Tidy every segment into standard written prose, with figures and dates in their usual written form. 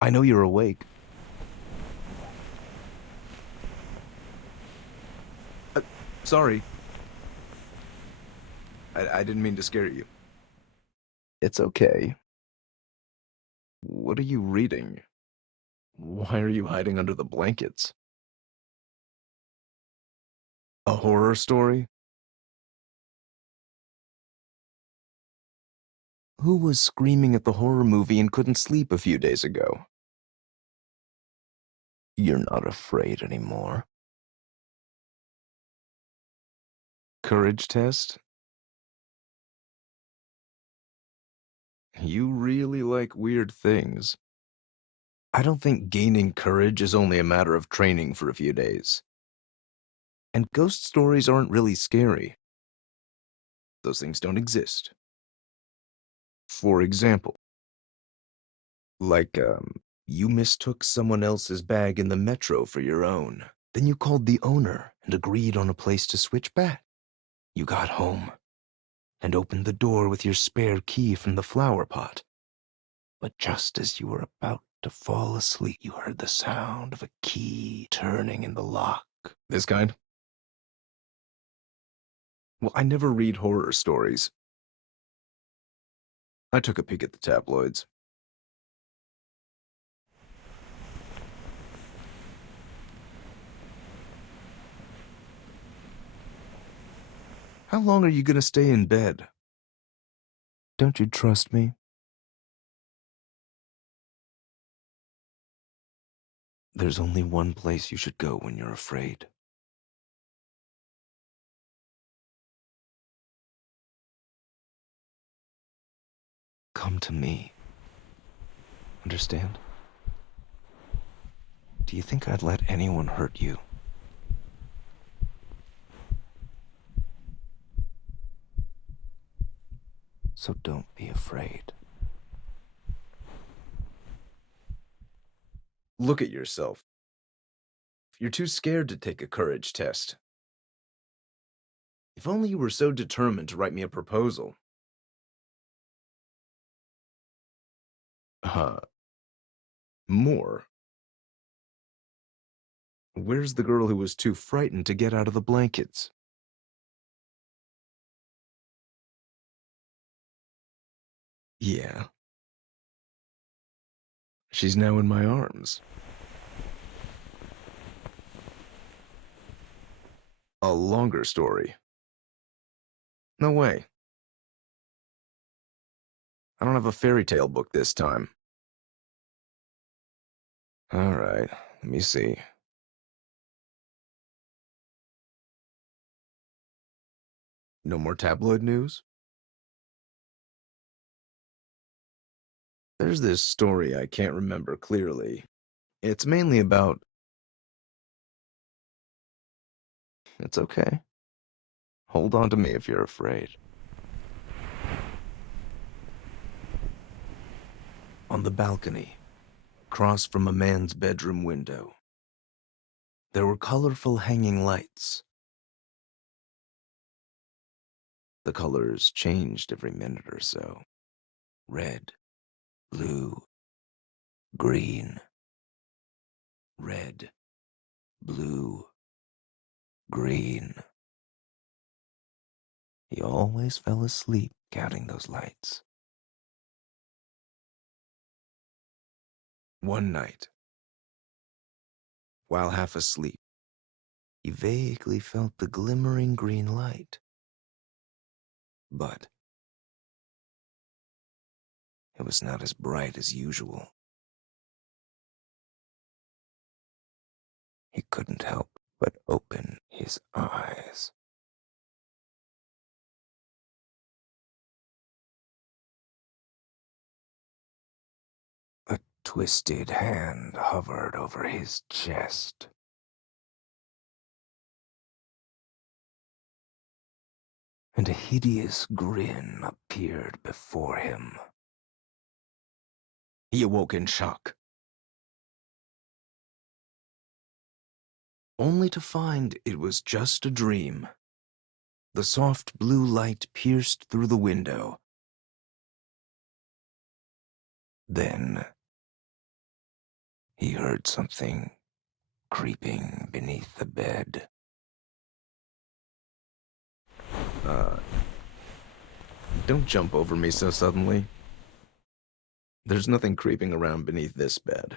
I know you're awake. Uh, Sorry, I didn't mean to scare you. It's okay. What are you reading? Why are you hiding under the blankets? A horror story? Who was screaming at the horror movie and couldn't sleep a few days ago? You're not afraid anymore. Courage test? You really like weird things. I don't think gaining courage is only a matter of training for a few days. And ghost stories aren't really scary. Those things don't exist. For example, like, you mistook someone else's bag in the metro for your own. Then you called the owner and agreed on a place to switch back. You got home and opened the door with your spare key from the flower pot. But just as you were about to fall asleep, you heard the sound of a key turning in the lock. This kind? Well, I never read horror stories. I took a peek at the tabloids. How long are you gonna stay in bed? Don't you trust me? There's only one place you should go when you're afraid. Come to me. Understand? Do you think I'd let anyone hurt you? So don't be afraid. Look at yourself. You're too scared to take a courage test. If only you were so determined to write me a proposal. Huh. More? Where's the girl who was too frightened to get out of the blankets? Yeah. She's now in my arms. A longer story. No way. I don't have a fairy tale book this time. All right, let me see. No more tabloid news? There's this story I can't remember clearly. It's mainly about... It's okay. Hold on to me if you're afraid. On the balcony, across from a man's bedroom window, there were colorful hanging lights. The colors changed every minute or so. Red, blue, green. Red, blue, green. He always fell asleep counting those lights. One night, while half asleep, he vaguely felt the glimmering green light. But it was not as bright as usual. He couldn't help but open his eyes. A twisted hand hovered over his chest. And a hideous grin appeared before him. He awoke in shock, only to find it was just a dream. The soft blue light pierced through the window. Then He heard something creeping beneath the bed. Uh, don't jump over me so suddenly. There's nothing creeping around beneath this bed.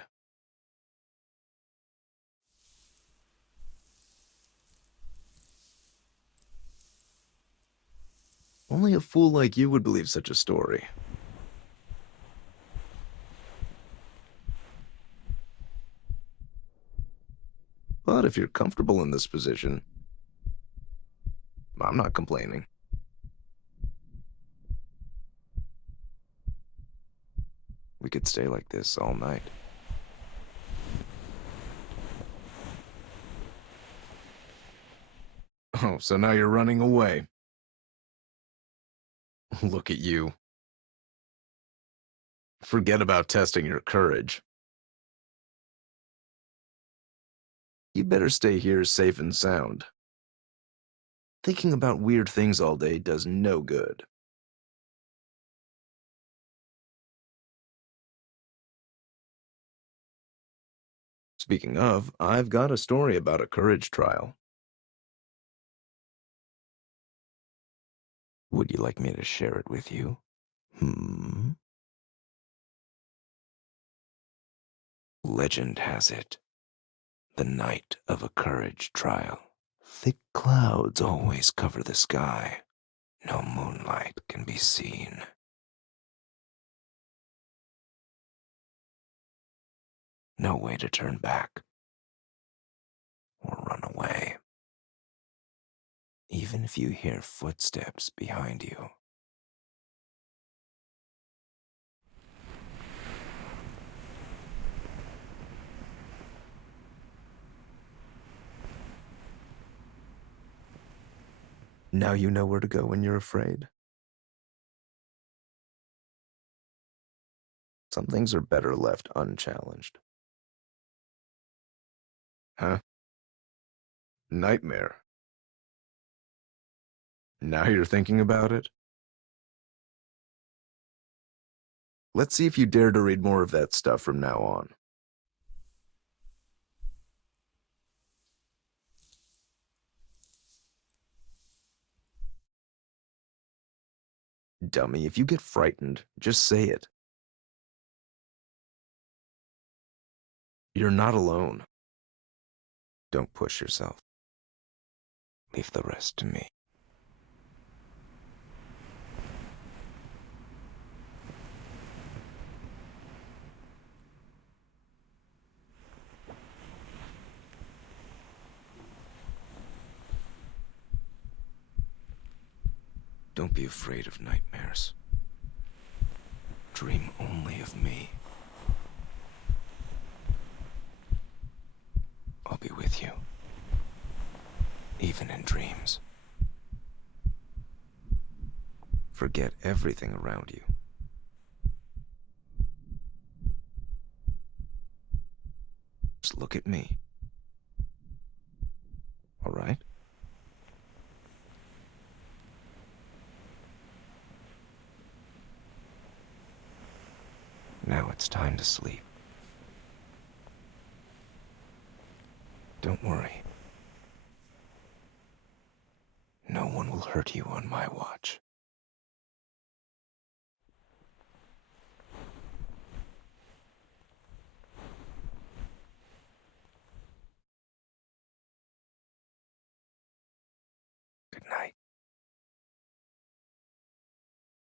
Only a fool like you would believe such a story. But if you're comfortable in this position, I'm not complaining. We could stay like this all night. Oh, so now you're running away. Look at you. Forget about testing your courage. You better stay here safe and sound. Thinking about weird things all day does no good. Speaking of, I've got a story about a courage trial. Would you like me to share it with you? Legend has it, the night of a courage trial. Thick clouds always cover the sky. No moonlight can be seen. No way to turn back or run away. Even if you hear footsteps behind you. Now you know where to go when you're afraid. Some things are better left unchallenged. Huh? Nightmare. Now you're thinking about it? Let's see if you dare to read more of that stuff from now on. Dummy, if you get frightened, just say it. You're not alone. Don't push yourself. Leave the rest to me. Don't be afraid of nightmares. Dream only of me. I'll be with you, even in dreams. Forget everything around you. Just look at me. All right? Now it's time to sleep. Don't worry. No one will hurt you on my watch.